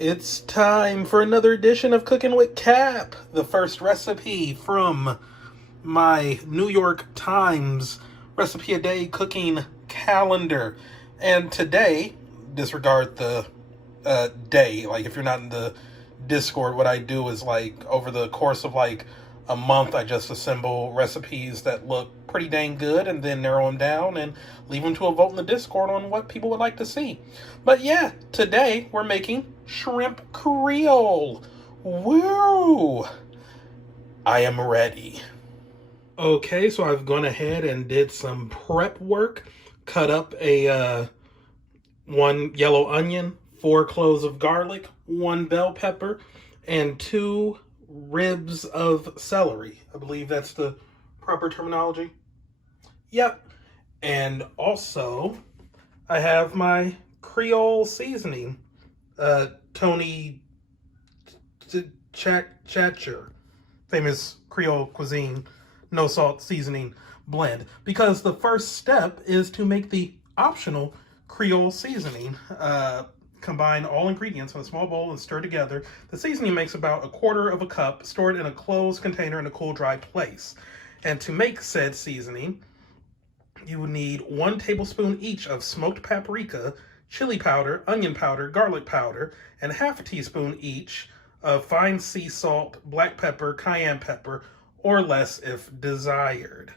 It's time for another edition of Cooking with Cap, the first recipe from my New York Times recipe a day cooking calendar. And today, disregard the day, like if you're not in the Discord, what I do is like over the course of like a month, I just assemble recipes that look pretty dang good and then narrow them down and leave them to a vote in the Discord on what people would like to see. But yeah, today we're making shrimp Creole. Woo! I am ready. Okay, so I've gone ahead and did some prep work. Cut up a one yellow onion, 4 cloves of garlic, 1 bell pepper, and 2 ribs of celery. I believe that's the proper terminology. Yep. And also, I have my Creole seasoning, Tony Chatcher, famous Creole cuisine, no salt seasoning blend. Because the first step is to make the optional Creole seasoning. Combine all ingredients in a small bowl and stir together. The seasoning makes about 1/4 cup, stored in a closed container in a cool, dry place. And to make said seasoning, you will need 1 tablespoon each of smoked paprika, chili powder, onion powder, garlic powder, and 1/2 teaspoon each of fine sea salt, black pepper, cayenne pepper, or less if desired.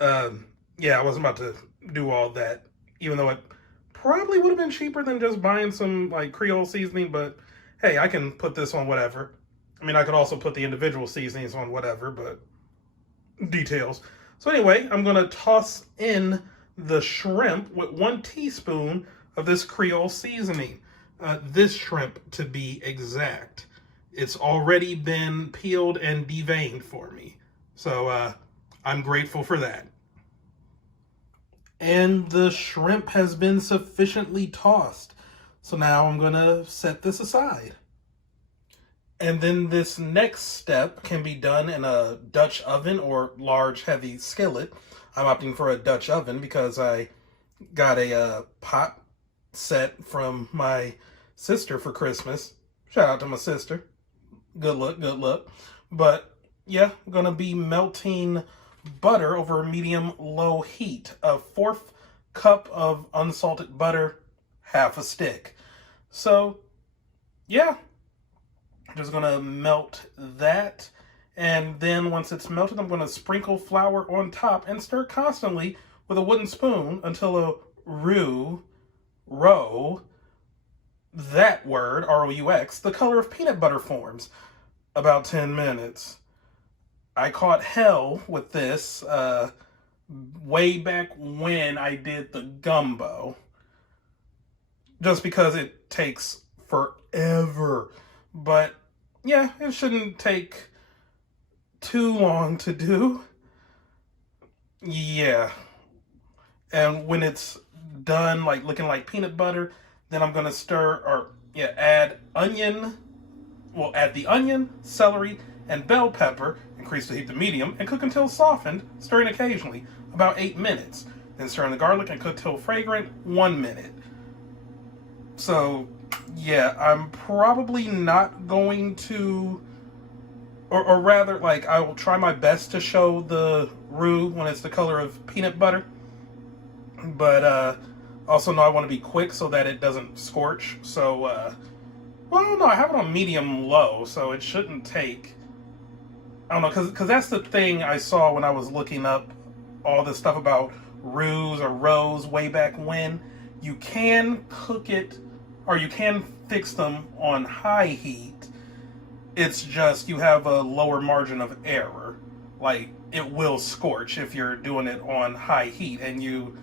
Yeah, I wasn't about to do all that, even though it probably would have been cheaper than just buying some like Creole seasoning, but hey, I can put this on whatever. I mean, I could also put the individual seasonings on whatever, but details. So anyway, I'm gonna toss in the shrimp with 1 teaspoon of this Creole seasoning. This shrimp to be exact. It's already been peeled and deveined for me. So I'm grateful for that. And the shrimp has been sufficiently tossed. So now I'm going to set this aside. And then this next step can be done in a Dutch oven or large heavy skillet. I'm opting for a Dutch oven because I got a pot set from my sister for Christmas. Shout out to my sister. Good luck, good luck. But yeah, I'm going to be melting butter over medium-low heat. 1/4 cup of unsalted butter, 1/2 a stick. So, yeah, I'm just going to melt that. And then once it's melted, I'm going to sprinkle flour on top and stir constantly with a wooden spoon until a roux, that word, R-O-U-X, the color of peanut butter forms. About 10 minutes. I caught hell with this way back when I did the gumbo. Just because it takes forever. But yeah, it shouldn't take too long to do. Yeah. And when it's done, like looking like peanut butter, then I'm gonna add the onion, celery, and bell pepper, increase the heat to medium, and cook until softened, stirring occasionally, about 8 minutes. Then stir in the garlic and cook till fragrant, 1 minute. So, yeah, I'm probably not going to, or rather, like, I will try my best to show the roux when it's the color of peanut butter. But, also know I want to be quick so that it doesn't scorch. So, well, I don't know. I have it on medium-low, so it shouldn't take... I don't know, because that's the thing I saw when I was looking up all this stuff about roux or roes way back when. You can cook it, or you can fix them on high heat. It's just you have a lower margin of error. Like, it will scorch if you're doing it on high heat, and you,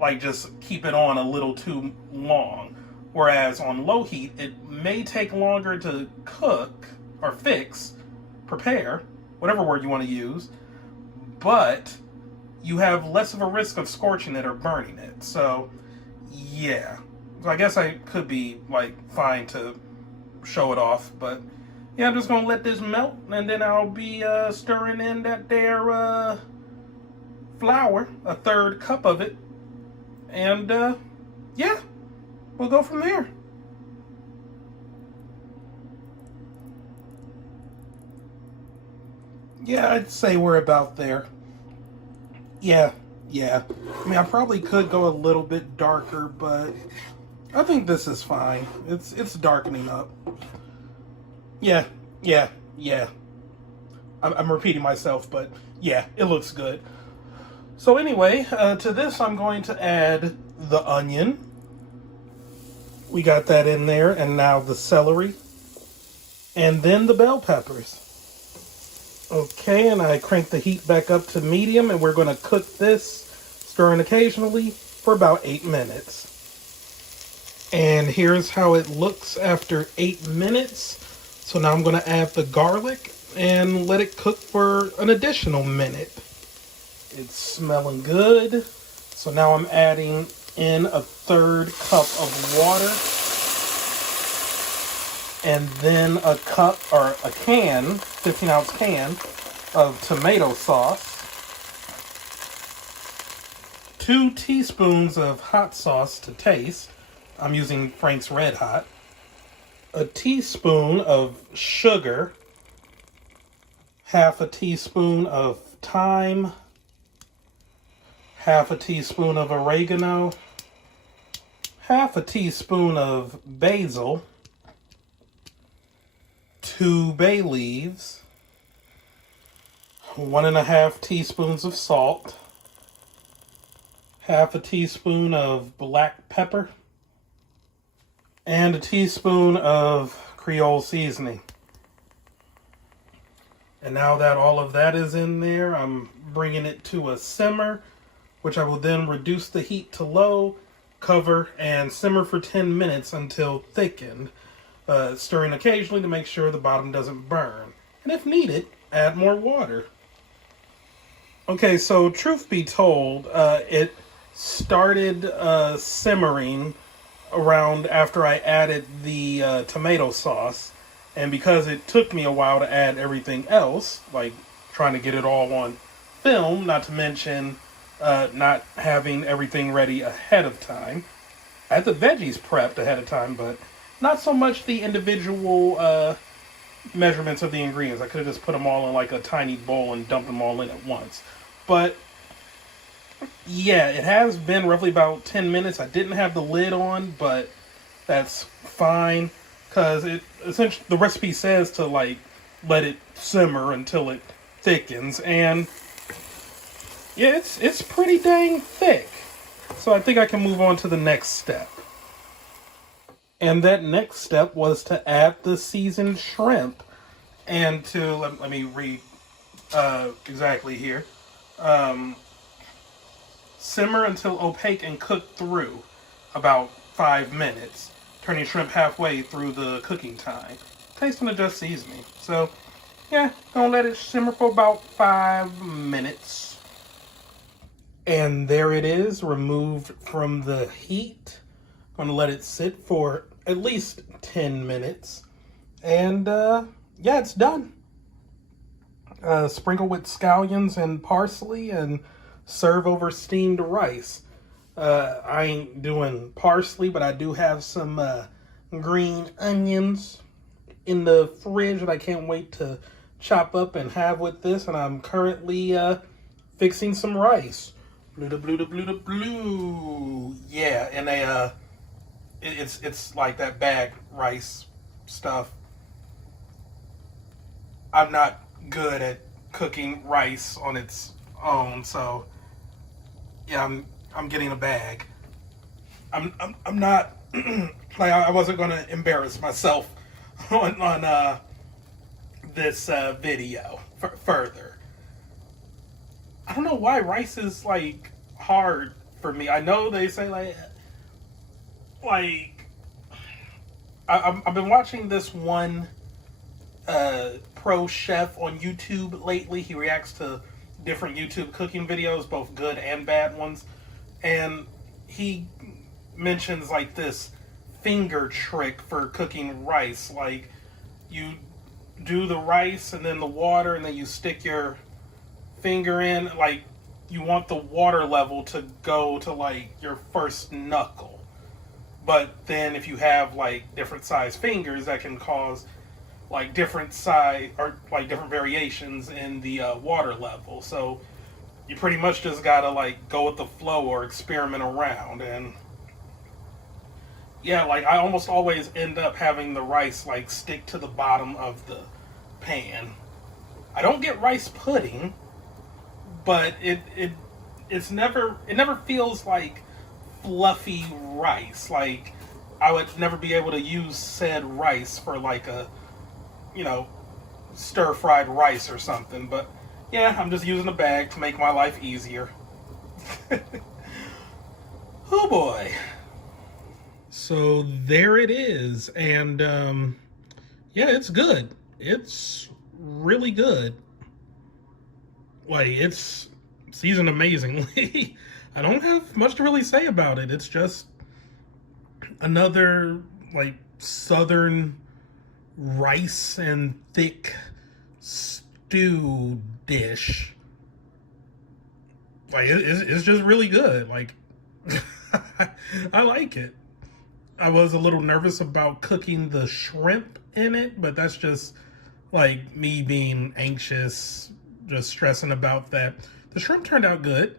like, just keep it on a little too long. Whereas on low heat, it may take longer to cook, or prepare, whatever word you want to use, but you have less of a risk of scorching it or burning it. So, yeah. So I guess I could be, like, fine to show it off, but yeah, I'm just going to let this melt, and then I'll be stirring in that there flour, 1/3 cup of it, and yeah, we'll go from there. Yeah, I'd say we're about there. Yeah, yeah. I mean, I probably could go a little bit darker, but I think this is fine. It's darkening up. Yeah, yeah, yeah. I'm repeating myself, but yeah, it looks good. So anyway, to this I'm going to add the onion. We got that in there, and now the celery. And then the bell peppers. Okay, and I crank the heat back up to medium, and we're going to cook this, stirring occasionally, for about 8 minutes. And here's how it looks after 8 minutes. So now I'm going to add the garlic and let it cook for an additional minute. It's smelling good. So now I'm adding in a 1/3 cup of water. And then a cup, or a can, 15-ounce can, of tomato sauce. 2 teaspoons of hot sauce to taste. I'm using Frank's Red Hot. A teaspoon of sugar. 1/2 teaspoon of thyme. 1/2 teaspoon of oregano. 1/2 teaspoon of basil. 2 bay leaves. 1.5 teaspoons of salt. 1/2 teaspoon of black pepper. And a teaspoon of Creole seasoning. And now that all of that is in there, I'm bringing it to a simmer, which I will then reduce the heat to low, cover, and simmer for 10 minutes until thickened, stirring occasionally to make sure the bottom doesn't burn. And if needed, add more water. Okay, so truth be told, it started simmering around after I added the tomato sauce. And because it took me a while to add everything else, like trying to get it all on film, not to mention not having everything ready ahead of time. I had the veggies prepped ahead of time, but not so much the individual measurements of the ingredients. I could have just put them all in like a tiny bowl and dumped them all in at once. But yeah, it has been roughly about 10 minutes. I didn't have the lid on, but that's fine. Because it essentially, the recipe says to like let it simmer until it thickens, and yeah, it's pretty dang thick. So I think I can move on to the next step. And that next step was to add the seasoned shrimp, and to let me read exactly here. Simmer until opaque and cook through about 5 minutes. Turning shrimp halfway through the cooking time. Taste and adjust seasoning. So, yeah, gonna let it simmer for about 5 minutes. And there it is, removed from the heat. Gonna let it sit for at least 10 minutes. And, yeah, it's done. Sprinkle with scallions and parsley and serve over steamed rice. I ain't doing parsley, but I do have some green onions in the fridge that I can't wait to chop up and have with this. And I'm currently fixing some rice. Blue da blue da blue da blue. Yeah, and it's like that bag rice stuff. I'm not good at cooking rice on its own, so yeah, I'm getting a bag. I'm not like I wasn't gonna embarrass myself on this video further. I don't know why rice is like hard for me. I know they say like I've been watching this one pro chef on YouTube lately. He reacts to different YouTube cooking videos, both good and bad ones, and he mentions like this finger trick for cooking rice. Like you do the rice and then the water, and then you stick your finger in. Like you want the water level to go to like your first knuckle, but then if you have like different size fingers, that can cause like different size or like different variations in the water level. So you pretty much just gotta like go with the flow or experiment around. And yeah, like I almost always end up having the rice like stick to the bottom of the pan. I don't get rice pudding, but it never feels like fluffy rice. Like I would never be able to use said rice for like a, you know, stir fried rice or something. But yeah, I'm just using a bag to make my life easier. Oh boy. So there it is, and yeah, it's good. It's really good. Like it's seasoned amazingly. I don't have much to really say about it. It's just another like southern rice and thick stew dish. Like it's just really good. Like I like it. I was a little nervous about cooking the shrimp in it, but that's just like me being anxious, just stressing about that. The shrimp turned out good.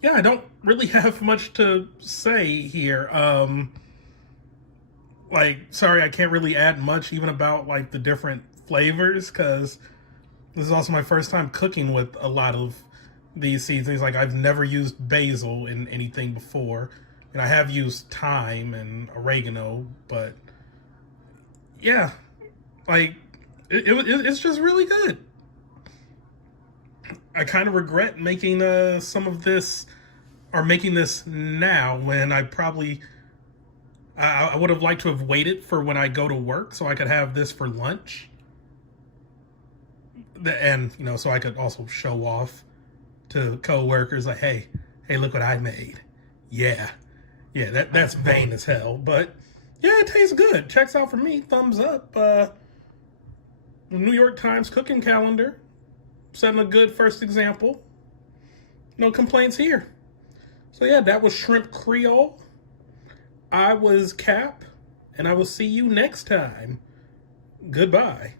Yeah, I don't really have much to say here. Like, sorry, I can't really add much even about like the different flavors because this is also my first time cooking with a lot of these seasonings. Like, I've never used basil in anything before, and I have used thyme and oregano, but yeah, like it's just really good. I kind of regret making some of this or making this now when I would have liked to have waited for when I go to work so I could have this for lunch. And, you know, so I could also show off to coworkers like, hey, look what I made. Yeah. Yeah, that's vain as hell. But yeah, it tastes good. Checks out for me. Thumbs up. New York Times cooking calendar. Setting a good first example. No complaints here. So yeah, that was Shrimp Creole. I was Cap, and I will see you next time. Goodbye.